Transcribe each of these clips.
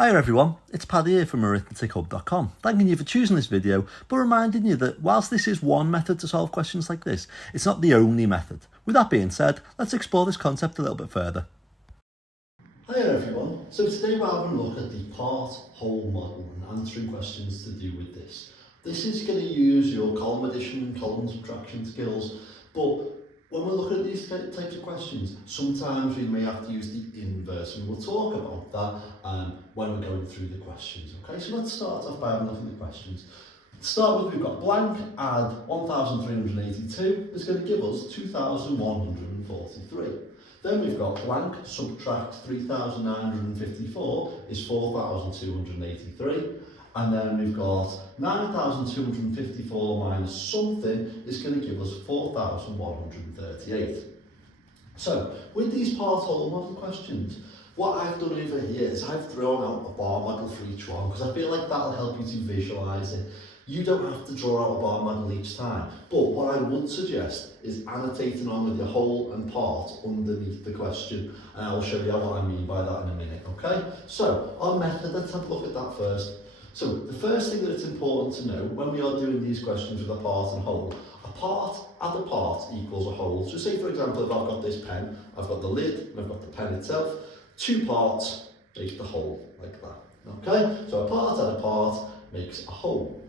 Hi everyone, it's Paddy here from arithmetichub.com, thanking you for choosing this video, but reminding you that whilst this is one method to solve questions like this, it's not the only method. With that being said, let's explore this concept a little bit further. Hi everyone, so today we're having a look at the part-whole model and answering questions to do with this. This is going to use your column addition and column subtraction skills, but when we're looking at these types of questions, sometimes we may have to use the inverse, and we'll talk about that when we're going through the questions. Okay, so let's start off by having a look at the questions. To start with, we've got blank add 1,382 is going to give us 2,143. Then we've got blank subtract 3,954 is 4,283. And then we've got 9,254 minus something is going to give us 4,138. So, with these part-whole model questions, what I've done over here is I've thrown out a bar model for each one, because I feel like that'll help you to visualise it. You don't have to draw out a bar model each time, but what I would suggest is annotating on with your whole and part underneath the question, and I'll show you what I mean by that in a minute, okay? So, our method, let's have a look at that first. So the first thing that it's important to know when we are doing these questions with a part and whole, a part add a part equals a whole. So say for example, if I've got this pen, I've got the lid and I've got the pen itself, two parts make the whole like that. Okay, so a part add a part makes a whole.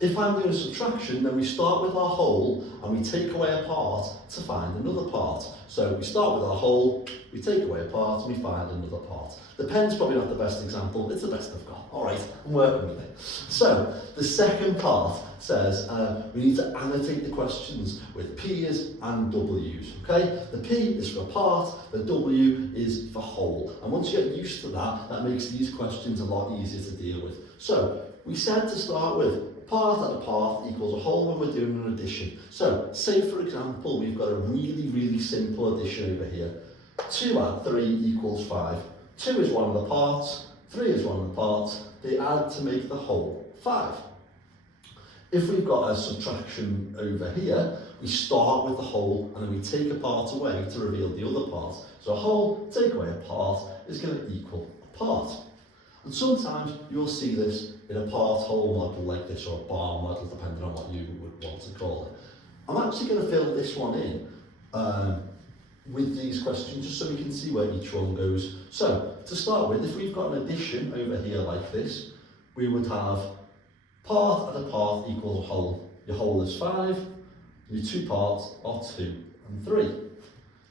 If I'm doing subtraction, then we start with our whole and we take away a part to find another part. So we start with our whole, we take away a part and we find another part. The pen's probably not the best example, it's the best I've got. All right, I'm working with it. So the second part says we need to annotate the questions with P's and W's, okay? The P is for part, the W is for whole. And once you get used to that, that makes these questions a lot easier to deal with. So we said to start with, part add a part equals a whole when we're doing an addition. So, say for example, we've got a really simple addition over here. 2 add 3 equals 5. 2 is one of the parts, 3 is one of the parts. They add to make the whole 5. If we've got a subtraction over here, we start with the whole and then we take a part away to reveal the other part. So a whole, take away a part, is going to equal a part. And sometimes you'll see this in a part-whole model like this, or a bar model, depending on what you would want to call it. I'm actually going to fill this one in with these questions, just so we can see where each one goes. So, to start with, if we've got an addition over here like this, we would have part add a part equals a whole. Your whole is 5, your two parts are 2 and 3.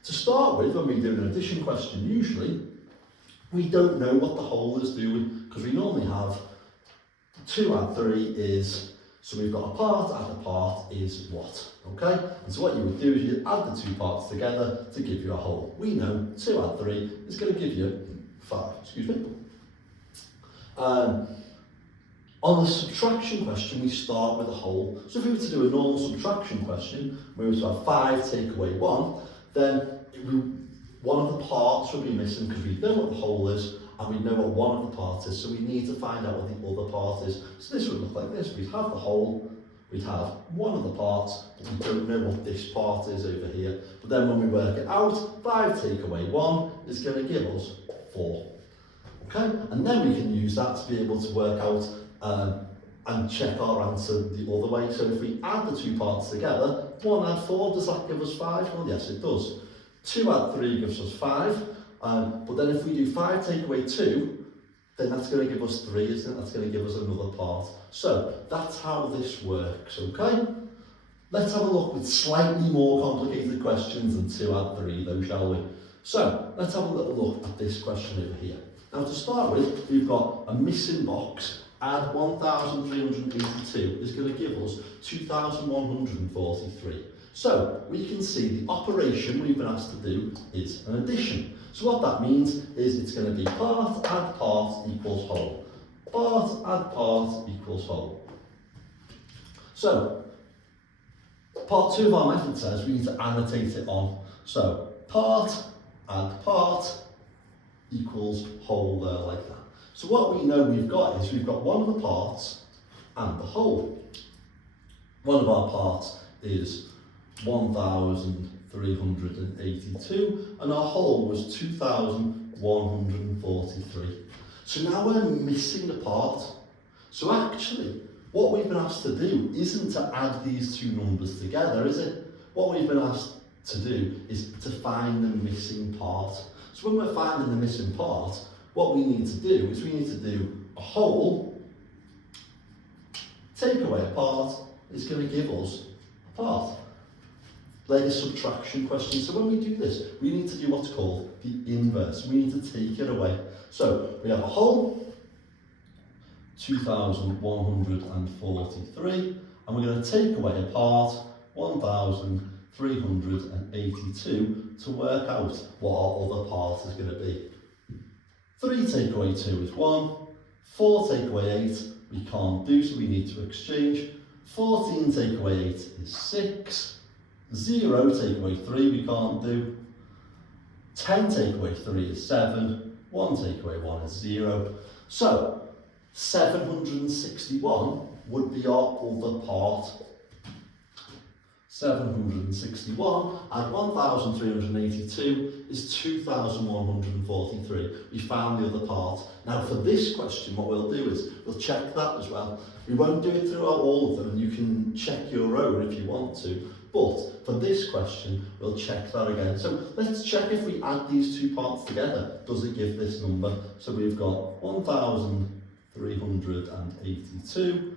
To start with, when we do an addition question, usually, we don't know what the whole is doing, because we normally have 2 add 3 is, so we've got a part add a part is what, okay? And so what you would do is you'd add the two parts together to give you a whole. We know 2 add 3 is going to give you 5, excuse me. On the subtraction question, we start with a whole. So if we were to do a normal subtraction question, where we were to have 5 take away 1, then one of the parts would be missing because we know what the whole is and we know what one of the parts is, so we need to find out what the other part is. So this would look like this. We'd have the whole, we'd have one of the parts, but we don't know what this part is over here. But then when we work it out, 5 take away 1 is going to give us 4. Okay? And then we can use that to be able to work out and check our answer the other way. So if we add the two parts together, 1 add 4, does that give us 5? Well, yes, it does. 2 add 3 gives us 5, but then if we do 5 take away 2, then that's going to give us 3, isn't it? That's going to give us another part. So that's how this works, okay? Let's have a look with slightly more complicated questions than 2 add 3 though, shall we? So let's have a little look at this question over here. Now to start with, we've got a missing box. Add 1,382 is going to give us 2,143. So we can see the operation we've been asked to do is an addition. So what that means is it's going to be part add part equals whole. Part add part equals whole. So part 2 of our method says we need to annotate it on. So part add part equals whole there like that. So what we know we've got is we've got one of the parts and the whole. One of our parts is 1,382 and our whole was 2,143. So now we're missing the part. So actually, what we've been asked to do isn't to add these two numbers together, is it? What we've been asked to do is to find the missing part. So when we're finding the missing part, what we need to do is we need to do a whole, take away a part, is going to give us a part. Like a subtraction question. So when we do this, we need to do what's called the inverse. We need to take it away. So we have a whole, 2,143, and we're going to take away a part, 1,382, to work out what our other part is going to be. 3 take away 2 is 1, 4 take away 8 we can't do, so we need to exchange. 14 take away 8 is 6, 0 take away 3 we can't do, 10 take away 3 is 7, 1 take away 1 is 0. So 761 would be our other part. 761 add 1,382 is 2,143. We found the other part. Now for this question, what we'll do is we'll check that as well. We won't do it throughout all of them, and you can check your own if you want to. But for this question, we'll check that again. So let's check if we add these two parts together. Does it give this number? So we've got 1,382,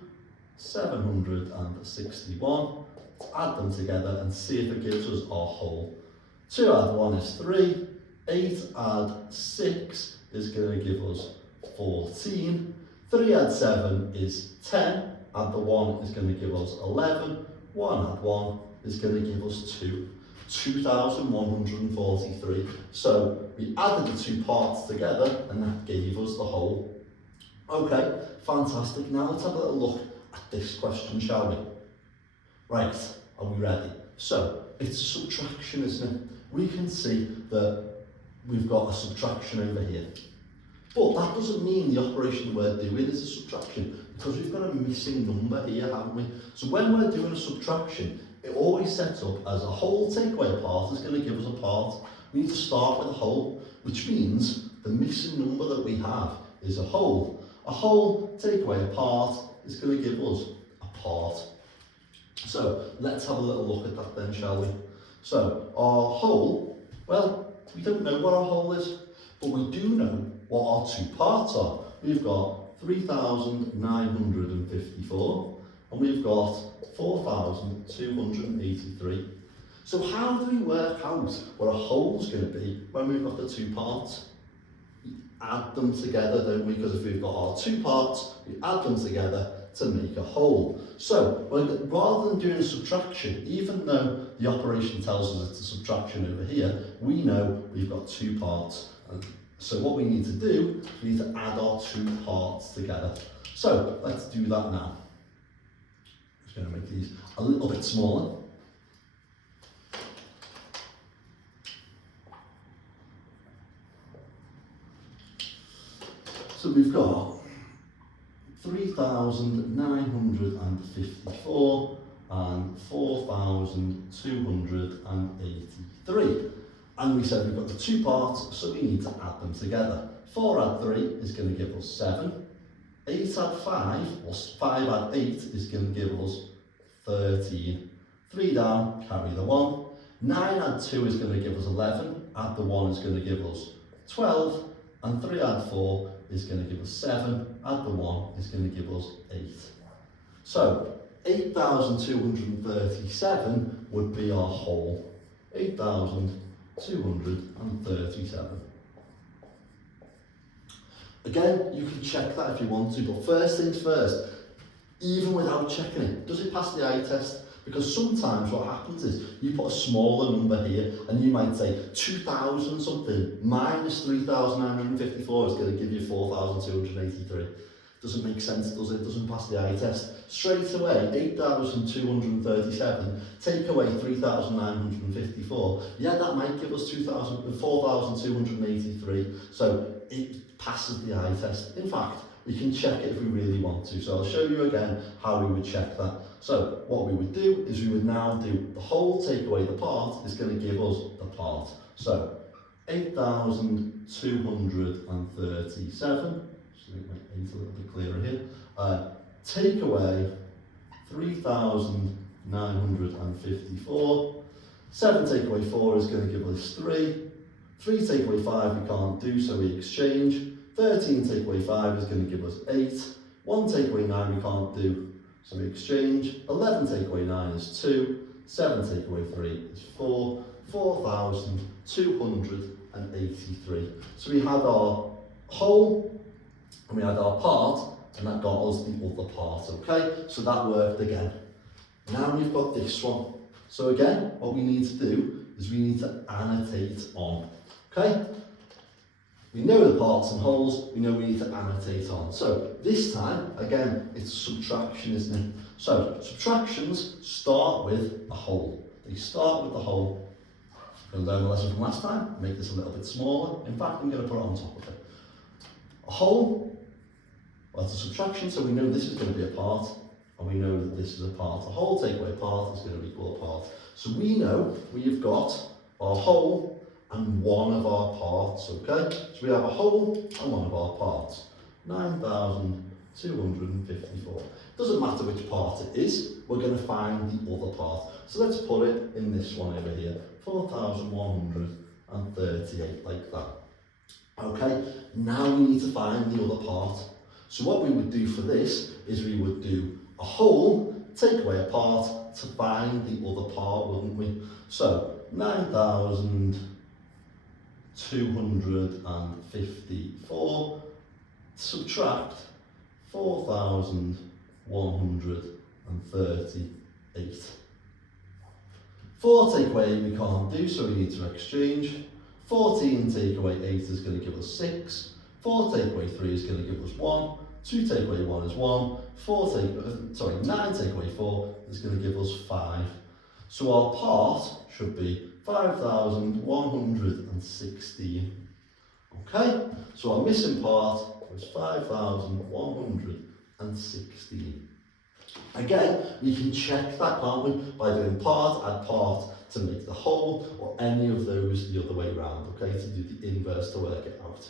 761. Add them together and see if it gives us our whole. 2 add 1 is 3, 8 add 6 is going to give us 14, 3 add 7 is 10, add the 1 is going to give us 11, 1 add 1 is going to give us 2, 2,143. So we added the two parts together and that gave us the whole. Okay, fantastic. Now let's have a little look at this question, shall we? Right, are we ready? So, it's a subtraction, isn't it? We can see that we've got a subtraction over here. But that doesn't mean the operation we're doing is a subtraction, because we've got a missing number here, haven't we? So when we're doing a subtraction, it always sets up as a whole take away a part is going to give us a part. We need to start with a whole, which means the missing number that we have is a whole. A whole take away a part is going to give us a part. So let's have a little look at that then, shall we? So our whole, well, we don't know what our whole is, but we do know what our two parts are. We've got 3,954 and we've got 4,283. So how do we work out what a whole's going to be when we've got the two parts? We add them together, don't we? Because if we've got our two parts, we add them together to make a whole. So rather than doing a subtraction, even though the operation tells us it's a subtraction over here, we know we've got two parts. And so what we need to do, we need to add our two parts together. So let's do that now. I'm just going to make these a little bit smaller. So we've got 3,954 and 4,283. And we said we've got the two parts, so we need to add them together. 4 add 3 is going to give us 7. 8 add 5, or 5 add 8 is going to give us 13. 3 down, carry the 1. 9 add 2 is going to give us 11. Add the 1 is going to give us 12. And 3 add 4 is going to give us 7, add the 1 is going to give us 8. So 8,237 would be our whole. 8,237. Again, you can check that if you want to, but first things first, even without checking it, does it pass the eye test? Because sometimes what happens is you put a smaller number here and you might say 2,000 something minus 3,954 is going to give you 4,283. Doesn't make sense, does it? Doesn't pass the eye test. Straight away, 8,237, take away 3,954. Yeah, that might give us 4,283. So it passes the eye test. In fact, we can check it if we really want to. So I'll show you again how we would check that. So what we would do is we would now do the whole, take away the part is going to give us the part. So 8,237 just to make my 8 a little bit clearer here. Take away 3,954. 7 take away 4 is going to give us 3. 3 take away 5 we can't do, so we exchange. 13 take away 5 is going to give us 8. 1 take away 9 we can't do, so we exchange. 11 take away 9 is 2. 7 take away 3 is 4. 4,283. So we had our whole and we had our part, and that got us the other part, okay? So that worked again. Now we've got this one. So again, what we need to do is we need to annotate on, okay? We know the parts and wholes, we know we need to annotate on. So this time, again, it's subtraction, isn't it? So subtractions start with a whole. They start with the whole. I'm going to learn the lesson from last time, make this a little bit smaller. In fact, I'm going to put it on top of it. A whole, well, it's a subtraction, so we know this is going to be a part, and we know that this is a part. A whole take away a part is going to equal a part. So we know we've got our whole and one of our parts, okay? So we have a whole and one of our parts. 9,254. Doesn't matter which part it is, we're going to find the other part. So let's put it in this one over here, 4,138, like that. Okay, now we need to find the other part. So what we would do for this is we would do a whole, take away a part to find the other part, wouldn't we? So 9,254 subtract 4,138. 4 take away 8 we can't do, so we need to exchange. 14 take away 8 is going to give us 6. 4 take away 3 is going to give us 1. 2 take away 1 is 1. 9 take away 4 is going to give us 5. So our part should be 5,116. Okay, so our missing part was 5,116. Again, we can check that, can't we, by doing part, add part to make the whole, or any of those the other way around, okay, to do the inverse to work it out.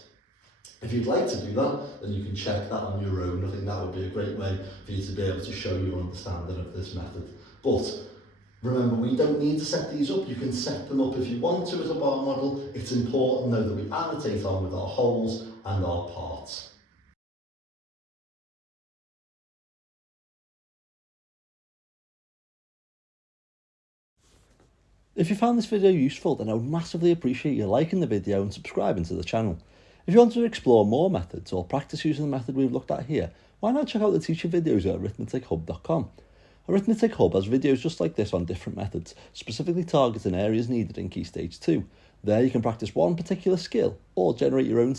If you'd like to do that, then you can check that on your own. I think that would be a great way for you to be able to show your understanding of this method. But remember, we don't need to set these up. You can set them up if you want to as a bar model. It's important though that we annotate on with our wholes and our parts. If you found this video useful, then I would massively appreciate you liking the video and subscribing to the channel. If you want to explore more methods or practice using the method we've looked at here, why not check out the teacher videos at arithmetichub.com. Arithmetic Hub has videos just like this on different methods, specifically targeting areas needed in Key Stage 2. There you can practice one particular skill or generate your own